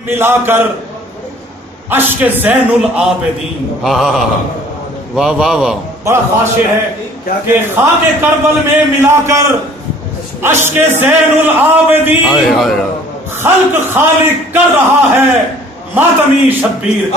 मिलाकर अश्क ज़ैनुल आबिदीन। वाह वाह वाह, बड़ा खास शेर है कि खाके करबल में मिलाकर अश्क ज़ैनुल आबिदीन खल्क खालिक कर रहा है मातमी शब्बीर।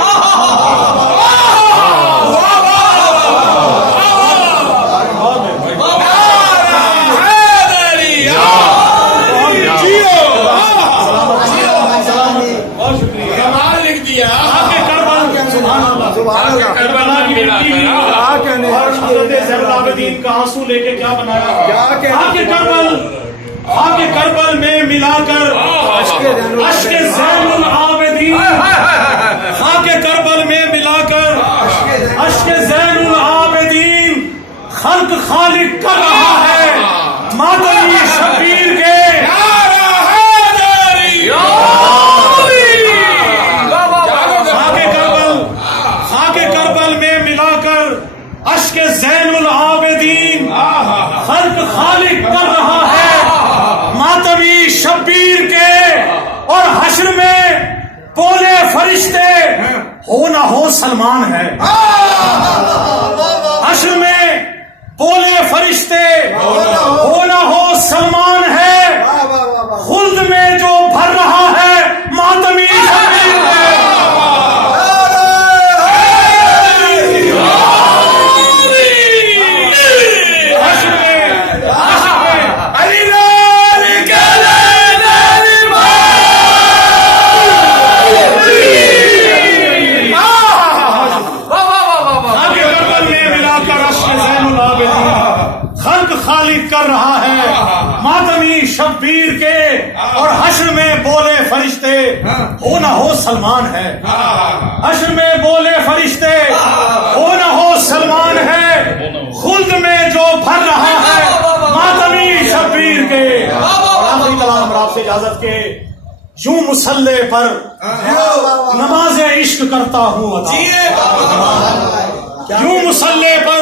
का आंसू लेके क्या बनाया, खाके करबल में मिलाकर अश्क ज़ैनुल आबिदीन, खाके करबल में मिलाकर अश्क ज़ैनुल आबिदीन खल्क खालिक कर रहा है मातमी शब्बीर के। खाके करबल में मिलाकर अश्क ज़ैनुल आबिदीन खल्क खालिक कर रहा है मातमी शब्बीर के। और हश्र में बोले फरिश्ते हो ना हो सलमान है। हश्र में बोले फरिश्ते हो ना हो सलमान है। खुल्द में जो भर रहा है मातमी शब्बीर है। खालिक कर रहा है मातमी शब्बीर के। और हश्र में बोले फरिश्ते हो ना हो सलमान है। हश्र में बोले फरिश्ते हो ना हो सलमान है। खुल्द में जो भर रहा है मातमी शब्बीर के। आखिरी कलाम आपसे इजाजत के। यूं मुसल्ले पर नमाज इश्क करता हूँ अदा, यूं मुसल्ले पर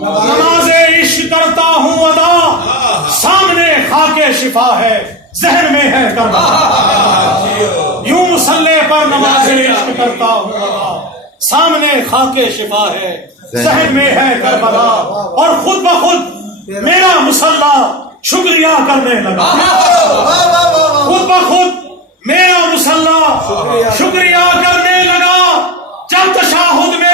नमाज इश्क करता हूँ अदा। सामने खाके शिफा है जहन में है करबला। यूं मुसल्ले पर नमाज इश्क करता हूँ अदा, सामने खाके शिफा है जहन में है करबला। और खुद ब खुद मेरा मुसल्ला शुक्रिया करने लगा। खुद ब खुद मेरा मुसल्ला शुक्रिया करने लगा। जब तशाहुद में